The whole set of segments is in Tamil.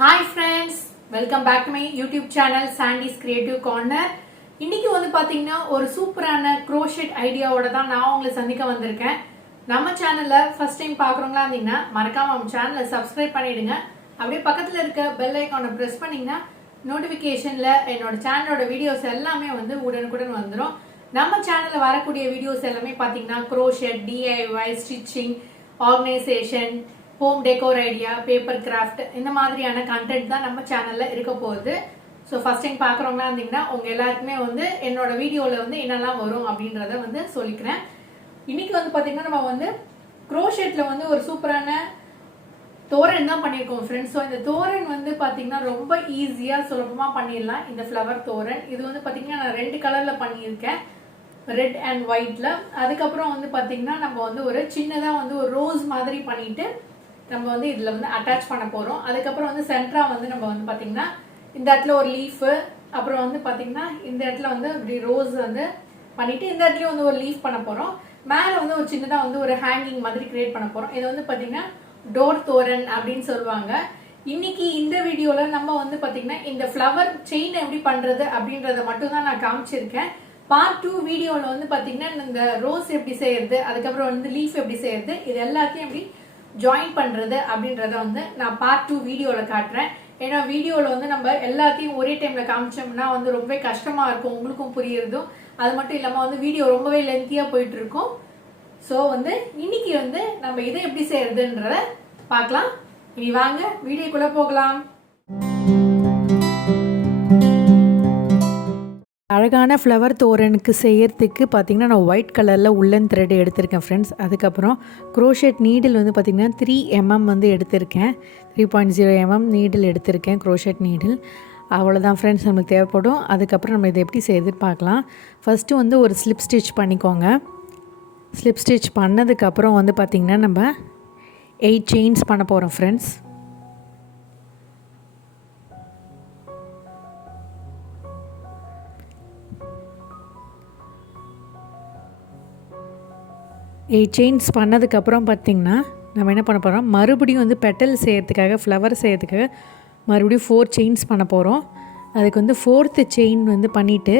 Hi friends, welcome back to my YouTube channel Sandy's Creative Corner. இன்னைக்கு வந்து பாத்தீங்கன்னா ஒரு சூப்பரான crochet ஐடியாவோட தான் நான் உங்களை சந்திக்க வந்திருக்கேன். நம்ம சேனலை ஃபர்ஸ்ட் டைம் பார்க்குறவங்களா இருந்தீங்கன்னா மறக்காம நம்ம சேனலை சப்ஸ்கிரைப் பண்ணிடுங்க. அப்படியே பக்கத்துல இருக்க பெல் ஐகானை பிரஸ் பண்ணீங்கன்னா நோட்டிஃபிகேஷன்ல என்னோட சேனலோட வீடியோஸ் எல்லாமே வந்து உடனுக்குடன் வந்துடும். நம்ம சேனல்ல வரக்கூடிய வீடியோஸ் எல்லாமே பாத்தீங்கன்னா crochet, DIY, stitching, organisation, home decor idea, paper craft இந்த மாதிரியான கண்டென்ட் தான் நம்ம சேனல்ல இருக்க போகுது. ஸோ ஃபர்ஸ்ட் டைம் பார்க்குறவங்களா இருந்தீங்கன்னா உங்க எல்லாருக்குமே வந்து என்னோட வீடியோவில் வந்து என்னெல்லாம் வரும் அப்படின்றத வந்து சொல்லிக்கிறேன். இன்னைக்கு வந்து பார்த்தீங்கன்னா நம்ம வந்து க்ரோஷெட்ல வந்து ஒரு சூப்பரான தோரன் தான் பண்ணியிருக்கோம் ஃப்ரெண்ட்ஸ். ஸோ இந்த தோரன் வந்து பார்த்தீங்கன்னா ரொம்ப ஈஸியாக சுலபமாக பண்ணிடலாம். இந்த ஃப்ளவர் தோரன் இது வந்து பார்த்தீங்கன்னா நான் 2 கலரில் பண்ணியிருக்கேன், ரெட் அண்ட் ஒயிட்ல. அதுக்கப்புறம் வந்து பார்த்தீங்கன்னா நம்ம வந்து ஒரு சின்னதாக வந்து ஒரு ரோஸ் மாதிரி பண்ணிட்டு நம்ம வந்து இதில் வந்து அட்டாச் பண்ண போகிறோம். அதுக்கப்புறம் வந்து சென்டரா வந்து நம்ம வந்து பார்த்தீங்கன்னா இந்த இடத்துல ஒரு லீஃபு, அப்புறம் வந்து பார்த்தீங்கன்னா இந்த இடத்துல வந்து இப்படி ரோஸ் வந்து பண்ணிட்டு இந்த இடத்துலயும் வந்து ஒரு லீஃப் பண்ண போகிறோம். மேலே வந்து ஒரு சின்னதாக வந்து ஒரு ஹேங்கிங் மாதிரி கிரியேட் பண்ண போகிறோம். இது வந்து பார்த்தீங்கன்னா டோர் தோரன் அப்படின்னு சொல்லுவாங்க. இன்னைக்கு இந்த வீடியோவில் நம்ம வந்து பார்த்தீங்கன்னா இந்த ஃப்ளவர் செயின் எப்படி பண்ணுறது அப்படின்றத மட்டும் தான் நான் காமிச்சிருக்கேன். பார்ட் 2 வீடியோவில் வந்து பார்த்தீங்கன்னா இந்த ரோஸ் எப்படி செய்யறது, அதுக்கப்புறம் வந்து லீஃப் எப்படி செய்யறது, இது எல்லாத்தையும் எப்படி ஜாயின் பண்றது அப்படின்றத வந்து நான் பார்ட் 2 வீடியோல காட்டுறேன். ஏன்னா வீடியோல வந்து நம்ம எல்லாத்தையும் ஒரே டைம்ல காமிச்சோம்னா வந்து ரொம்ப கஷ்டமா இருக்கும், உங்களுக்கும் புரியுறதும். அது மட்டும் இல்லாம வந்து வீடியோ ரொம்பவே லென்த்தியா போயிட்டு இருக்கும். ஸோ வந்து இன்னைக்கு வந்து நம்ம இதை எப்படி செய்யறதுன்றத பார்க்கலாம். இனி வாங்க வீடியோக்குள்ள போகலாம். அழகான ஃப்ளவர் தோரனுக்கு செய்யறதுக்கு பார்த்திங்கன்னா நான் ஒயிட் கலரில் உள்ளன் த்ரெட் எடுத்திருக்கேன் ஃப்ரெண்ட்ஸ். அதுக்கப்புறம் க்ரோஷெட் நீடில் வந்து பார்த்திங்கன்னா 3 mm வந்து எடுத்திருக்கேன், 3.0 mm நீடில் எடுத்திருக்கேன், க்ரோஷெட் நீடில். அவ்வளோதான் ஃப்ரெண்ட்ஸ் நமக்கு தேவைப்படும். அதுக்கப்புறம் நம்ம இதை எப்படி செய்யுதுன்னு பார்க்கலாம். ஃபஸ்ட்டு வந்து ஒரு ஸ்லிப் ஸ்டிச் பண்ணிக்கோங்க. ஸ்லிப் ஸ்டிச் பண்ணதுக்கப்புறம் வந்து பார்த்திங்கன்னா நம்ம 8 செயின்ஸ் பண்ண போகிறோம் ஃப்ரெண்ட்ஸ். செயின்ஸ் பண்ணதுக்கப்புறம் பார்த்திங்கன்னா நம்ம என்ன பண்ண போகிறோம், மறுபடியும் வந்து பெட்டல் செய்கிறதுக்காக, ஃப்ளவர் செய்கிறதுக்காக மறுபடியும் 4 செயின்ஸ் பண்ண போகிறோம். அதுக்கு வந்து 4th செயின் வந்து பண்ணிவிட்டு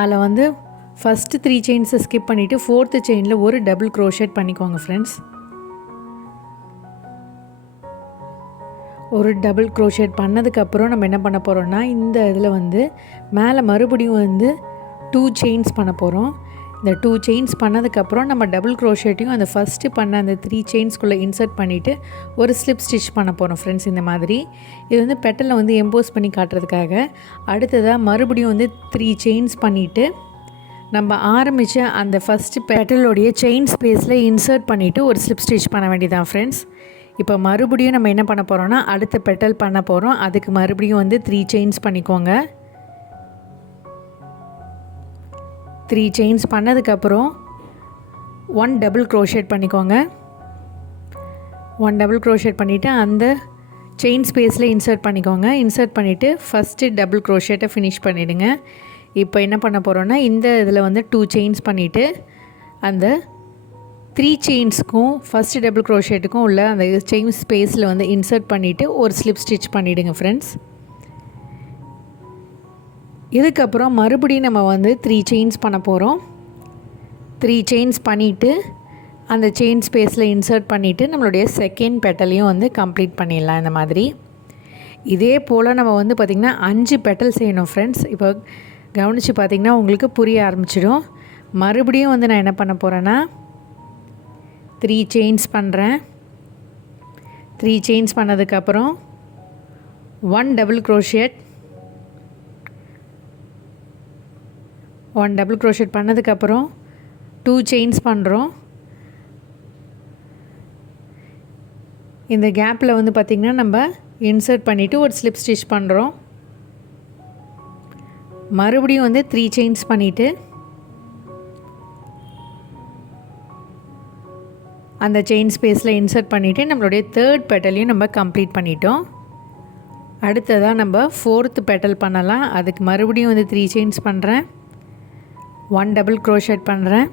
அதில் வந்து ஃபஸ்ட்டு 3 செயின்ஸை ஸ்கிப் பண்ணிவிட்டு 4th செயினில் ஒரு டபுள் க்ரோஷெட் பண்ணிக்கோங்க ஃப்ரெண்ட்ஸ். ஒரு டபுள் க்ரோஷெட் பண்ணதுக்கப்புறம் நம்ம என்ன பண்ண போகிறோம்னா இந்த இதில் வந்து மேலே மறுபடியும் வந்து 2 செயின்ஸ் பண்ண போகிறோம். இந்த 2 செயின்ஸ் பண்ணதுக்கப்புறம் நம்ம டபுள் க்ரோஷெட்டையும் அந்த ஃபஸ்ட்டு பண்ண அந்த 3 செயின்ஸ்குள்ளே இன்சர்ட் பண்ணிவிட்டு ஒரு ஸ்லிப் ஸ்டிச் பண்ண போகிறோம் ஃப்ரெண்ட்ஸ். இந்த மாதிரி இது வந்து பெட்டலில் வந்து எம்போஸ் பண்ணி காட்டுறதுக்காக. அடுத்ததாக மறுபடியும் வந்து 3 செயின்ஸ் பண்ணிவிட்டு நம்ம ஆரம்பித்த அந்த ஃபஸ்ட்டு பெட்டலோடைய செயின் ஸ்பேஸில் இன்சர்ட் பண்ணிவிட்டு ஒரு ஸ்லிப் ஸ்டிச் பண்ண வேண்டியதான் ஃப்ரெண்ட்ஸ். இப்போ மறுபடியும் நம்ம என்ன பண்ண போகிறோம்னா அடுத்த பெட்டல் பண்ண போகிறோம். அதுக்கு மறுபடியும் வந்து 3 செயின்ஸ் பண்ணிக்கோங்க. 3 செயின்ஸ் பண்ணதுக்கப்புறம் 1 டபுள் க்ரோஷெட் பண்ணிக்கோங்க. 1 டபுள் க்ரோஷெட் பண்ணிவிட்டு அந்த செயின் ஸ்பேஸில் இன்சர்ட் பண்ணிக்கோங்க. இன்சர்ட் பண்ணிவிட்டு ஃபஸ்ட்டு டபுள் க்ரோஷெட்டை ஃபினிஷ் பண்ணிவிடுங்க. இப்போ என்ன பண்ண போகிறோன்னா இந்த இதில் வந்து 2 செயின்ஸ் பண்ணிவிட்டு அந்த 3 செயின்ஸுக்கும் ஃபஸ்ட்டு டபுள் க்ரோஷெட்டுக்கும் உள்ள அந்த செயின் ஸ்பேஸில் வந்து இன்சர்ட் பண்ணிவிட்டு ஒரு ஸ்லிப் ஸ்டிச் பண்ணிவிடுங்க ஃப்ரெண்ட்ஸ். இதுக்கப்புறம் மறுபடியும் நம்ம வந்து 3 செயின்ஸ் பண்ண போகிறோம். 3 செயின்ஸ் பண்ணிவிட்டு அந்த செயின் ஸ்பேஸில் இன்சர்ட் பண்ணிவிட்டு நம்மளுடைய செகண்ட் பெட்டலையும் வந்து கம்ப்ளீட் பண்ணிடலாம். இந்த மாதிரி இதே போல் நம்ம வந்து பார்த்திங்கன்னா 5 பெட்டல் செய்யணும் ஃப்ரெண்ட்ஸ். இப்போ கவனித்து பார்த்திங்கன்னா உங்களுக்கு புரிய ஆரம்பிச்சிடும். மறுபடியும் வந்து நான் என்ன பண்ண போகிறேன்னா 3 செயின்ஸ் பண்ணுறேன். 3 செயின்ஸ் பண்ணதுக்கப்புறம் 1 டபுள் க்ரோஷெட், 1 டபுள் க்ரோஷெட் பண்ணதுக்கப்புறம் 2 செயின்ஸ் பண்ணுறோம். இந்த கேப்பில் வந்து பார்த்திங்கன்னா நம்ம இன்சர்ட் பண்ணிவிட்டு ஒரு ஸ்லிப் ஸ்டிச் பண்ணுறோம். மறுபடியும் வந்து 3 செயின்ஸ் பண்ணிவிட்டு அந்த செயின் ஸ்பேஸில் இன்சர்ட் பண்ணிவிட்டு நம்மளுடைய 3rd பெட்டலையும் நம்ம கம்ப்ளீட் பண்ணிட்டோம். அடுத்ததாக நம்ம 4th பெட்டல் பண்ணலாம். அதுக்கு மறுபடியும் வந்து 3 செயின்ஸ் பண்ணுறேன், 1 டபுள் க்ரோஷெட் பண்ணுறேன்.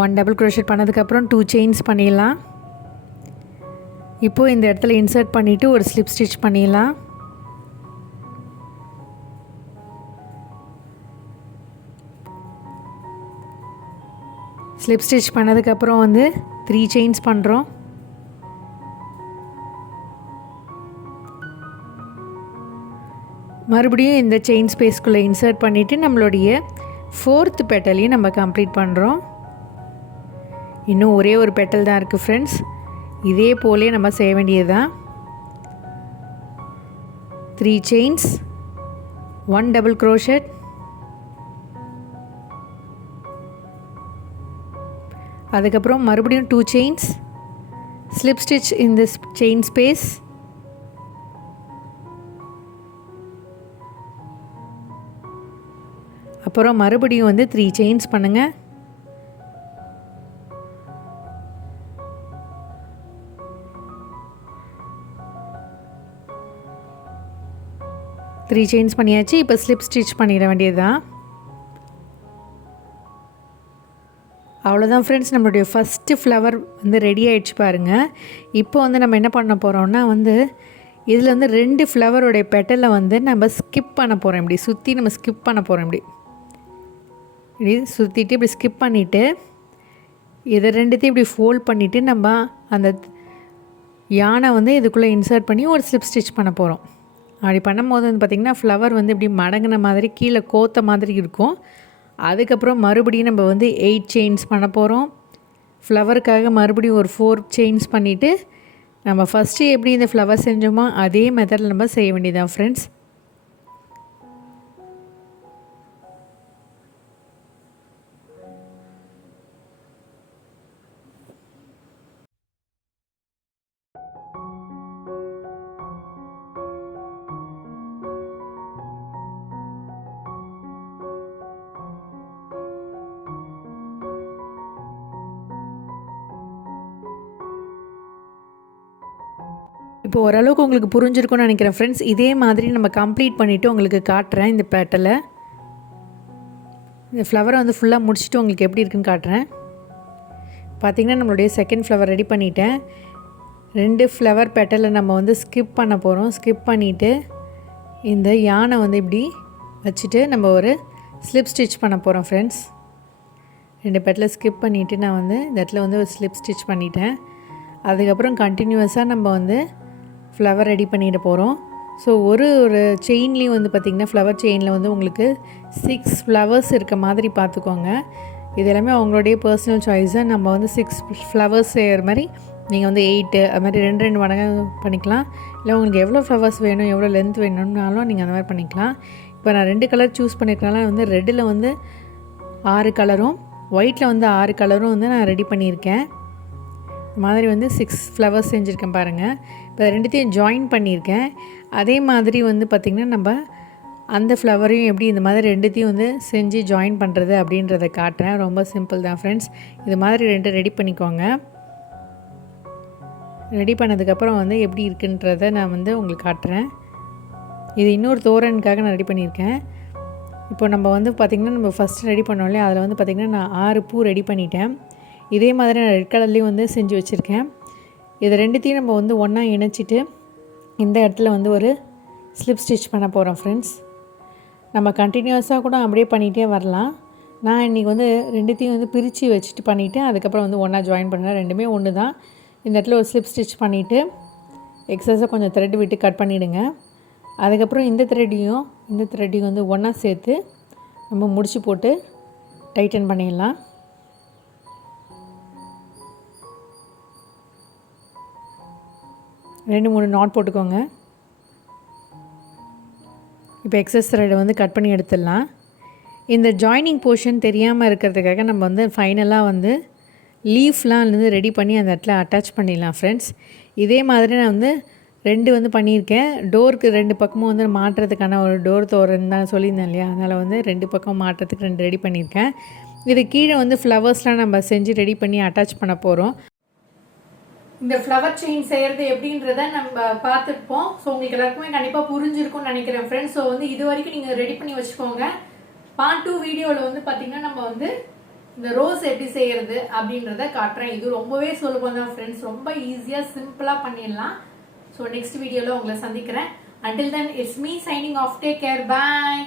1 டபுள் க்ரோஷெட் பண்ணதுக்கப்புறம் 2 செயின்ஸ் பண்ணிடலாம். இப்போது இந்த இடத்துல இன்சர்ட் பண்ணிவிட்டு ஒரு ஸ்லிப் ஸ்டிச் பண்ணிடலாம். ஸ்லிப் ஸ்டிச் பண்ணதுக்கப்புறம் வந்து 3 செயின்ஸ் பண்ணுறோம். மறுபடியும் இந்த செயின் ஸ்பேஸ்க்குள்ளே இன்சர்ட் பண்ணிவிட்டு நம்மளுடைய 4th பெட்டலையும் நம்ம கம்ப்ளீட் பண்ணுறோம். இன்னும் ஒரே ஒரு பெட்டல் தான் இருக்குது ஃப்ரெண்ட்ஸ். இதே போலே நம்ம செய்ய வேண்டியது தான். 3 செயின்ஸ், 1 டபுள் க்ரோஷெட், அதுக்கப்புறம் மறுபடியும் 2 chains, slip stitch in this chain space, அப்புறம் மறுபடியும் வந்து 3 செயின்ஸ் பண்ணுங்கள். த்ரீ செயின்ஸ் பண்ணியாச்சு. இப்போ ஸ்லிப் ஸ்டிச் பண்ணிட வேண்டியது தான். அவ்வளோதான் ஃப்ரெண்ட்ஸ், நம்மளுடைய ஃபஸ்ட்டு ஃப்ளவர் வந்து ரெடி ஆகிடுச்சு பாருங்கள். இப்போ வந்து நம்ம என்ன பண்ண போகிறோம்னா வந்து இதில் வந்து 2 ஃப்ளவருடைய பெட்டலை வந்து நம்ம ஸ்கிப் பண்ண போகிறோம். இப்படி சுற்றி நம்ம ஸ்கிப் பண்ண போகிறோம். இப்படி சுற்றிட்டு இப்படி ஸ்கிப் பண்ணிவிட்டு இதை 2த்தையும் இப்படி ஃபோல்ட் பண்ணிவிட்டு நம்ம அந்த யானை வந்து இதுக்குள்ளே இன்சர்ட் பண்ணி ஒரு ஸ்லிப் ஸ்டிச் பண்ண போகிறோம். அப்படி பண்ணும்போது வந்து பார்த்திங்கன்னா ஃப்ளவர் வந்து இப்படி மடங்கின மாதிரி கீழே கோத்த மாதிரி இருக்கும். அதுக்கப்புறம் மறுபடியும் நம்ம வந்து 8 செயின்ஸ் பண்ண போகிறோம். ஃப்ளவருக்காக மறுபடியும் ஒரு 4 செயின்ஸ் பண்ணிவிட்டு நம்ம ஃபஸ்ட்டு எப்படி இந்த ஃப்ளவர் செஞ்சோமோ அதே மெத்தடில் நம்ம செய்ய வேண்டியதான் ஃப்ரெண்ட்ஸ். இப்போ ஓரளவுக்கு உங்களுக்கு புரிஞ்சிருக்கும்னு நினைக்கிறேன் ஃப்ரெண்ட்ஸ். இதே மாதிரி நம்ம கம்ப்ளீட் பண்ணிவிட்டு உங்களுக்கு காட்டுறேன். இந்த பேட்டலை இந்த ஃப்ளவரை வந்து ஃபுல்லாக முடிச்சுட்டு உங்களுக்கு எப்படி இருக்குன்னு காட்டுறேன். பார்த்திங்கன்னா நம்மளுடைய செகண்ட் ஃப்ளவர் ரெடி பண்ணிட்டேன். 2 ஃப்ளவர் பெட்டலை நம்ம வந்து ஸ்கிப் பண்ண போகிறோம். ஸ்கிப் பண்ணிவிட்டு இந்த யானை வந்து இப்படி வச்சுட்டு நம்ம ஒரு ஸ்லிப் ஸ்டிச் பண்ண போகிறோம் ஃப்ரெண்ட்ஸ். 2 பெட்டலை ஸ்கிப் பண்ணிவிட்டு நான் வந்து இந்த இடத்துல வந்து ஒரு ஸ்லிப் ஸ்டிச் பண்ணிட்டேன். அதுக்கப்புறம் கண்டினியூஸாக நம்ம வந்து ஃப்ளவர் ரெடி பண்ணிட போகிறோம். ஸோ ஒரு செயின்லேயும் வந்து பார்த்திங்கன்னா ஃப்ளவர் செயினில் வந்து உங்களுக்கு 6 ஃப்ளவர்ஸ் இருக்க மாதிரி பார்த்துக்கோங்க. இது எல்லாமே அவங்களுடைய பர்சனல் சாய்ஸை. நம்ம வந்து 6 ஃப்ளவர்ஸ் செய்கிற மாதிரி நீங்கள் வந்து 8 அது மாதிரி 2 மடங்கு பண்ணிக்கலாம். இல்லை உங்களுக்கு எவ்வளோ ஃப்ளவர்ஸ் வேணும், எவ்வளோ லென்த் வேணும்னாலும் நீங்கள் அந்த மாதிரி பண்ணிக்கலாம். இப்போ நான் 2 கலர் சூஸ் பண்ணியிருக்கனால வந்து ரெட்டில் வந்து 6 கலரும் ஒயிட்டில் வந்து 6 கலரும் வந்து நான் ரெடி பண்ணியிருக்கேன். மாதிரி வந்து 6 ஃப்ளவர்ஸ் செஞ்சுருக்கேன் பாருங்கள். இப்போ 2த்தையும் ஜாயின் பண்ணியிருக்கேன். அதே மாதிரி வந்து பார்த்திங்கன்னா நம்ம அந்த ஃப்ளவரையும் எப்படி இந்த மாதிரி 2த்தையும் வந்து செஞ்சு ஜாயின் பண்ணுறது அப்படின்றத காட்டுறேன். ரொம்ப சிம்பிள் தான் ஃப்ரெண்ட்ஸ். இது மாதிரி 2 ரெடி பண்ணிக்கோங்க. ரெடி பண்ணதுக்கப்புறம் வந்து எப்படி இருக்குன்றதை நான் வந்து உங்களுக்கு காட்டுறேன். இது இன்னொரு தோரனுக்காக நான் ரெடி பண்ணியிருக்கேன். இப்போ நம்ம வந்து பார்த்திங்கன்னா நம்ம ஃபஸ்ட்டு ரெடி பண்ணோம் இல்லையா, அதில் வந்து பார்த்திங்கன்னா நான் 6 பூ ரெடி பண்ணிட்டேன். இதே மாதிரி நான் ரெட் கலர்லேயும் வந்து செஞ்சு வச்சுருக்கேன். இது 2த்தையும் நம்ம வந்து ஒன்றா இணைச்சிட்டு இந்த இடத்துல வந்து ஒரு ஸ்லிப் ஸ்டிச் பண்ண போகிறோம் ஃப்ரெண்ட்ஸ். நம்ம கண்டினியூஸாக கூட அப்படியே பண்ணிகிட்டே வரலாம். நான் இன்றைக்கி வந்து 2த்தையும் வந்து பிரித்து வச்சுட்டு பண்ணிவிட்டு அதுக்கப்புறம் வந்து ஒன்றா ஜாயின் பண்ணேன். 2மே ஒன்று தான். இந்த இடத்துல ஒரு ஸ்லிப் ஸ்டிச் பண்ணிவிட்டு எக்ஸஸாக கொஞ்சம் த்ரெட் விட்டு கட் பண்ணிவிடுங்க. அதுக்கப்புறம் இந்த த்ரெட்டையும் வந்து ஒன்றா சேர்த்து நம்ம முடிச்சு போட்டு டைட்டன் பண்ணிடலாம். ரெண்டு 3 நாட் போட்டுக்கோங்க. இப்போ எக்ஸஸ் த்ரெட்டை வந்து கட் பண்ணி எடுத்துடலாம். இந்த ஜாயினிங் போர்ஷன் தெரியாமல் இருக்கிறதுக்காக நம்ம வந்து ஃபைனலாக வந்து லீஃப்லாம் வந்து ரெடி பண்ணி அந்த இடத்துல அட்டாச் பண்ணிடலாம் ஃப்ரெண்ட்ஸ். இதே மாதிரி நான் வந்து 2 வந்து பண்ணியிருக்கேன். டோருக்கு 2 பக்கமும் வந்து மாட்டுறதுக்கான ஒரு டோர் தோரன் தான் சொல்லியிருந்தேன் இல்லையா, அதனால் வந்து 2 பக்கம் மாட்டுறதுக்கு 2 ரெடி பண்ணியிருக்கேன். இது கீழே வந்து ஃப்ளவர்ஸ்லாம் நம்ம செஞ்சு ரெடி பண்ணி அட்டாச் பண்ண போகிறோம். இந்த ஃப்ளவர் செயின் செய்கிறது எப்படின்றத நம்ம பார்த்துருப்போம். ஸோ உங்களுக்கு எல்லாருக்குமே கண்டிப்பாக புரிஞ்சிருக்கும்னு நினைக்கிறேன் ஃப்ரெண்ட்ஸ். ஸோ வந்து இது வரைக்கும் நீங்கள் ரெடி பண்ணி வச்சுக்கோங்க. பார்ட் 2 வீடியோவில் வந்து பார்த்திங்கன்னா நம்ம வந்து இந்த ரோஸ் எப்படி செய்யறது அப்படின்றத காட்டுறேன். இது ரொம்பவே சுலபம் தான் ஃப்ரெண்ட்ஸ், ரொம்ப ஈஸியா சிம்பிளா பண்ணிடலாம். ஸோ நெக்ஸ்ட் வீடியோல உங்களை சந்திக்கிறேன். Until then, it's me signing off. Take care. Bye.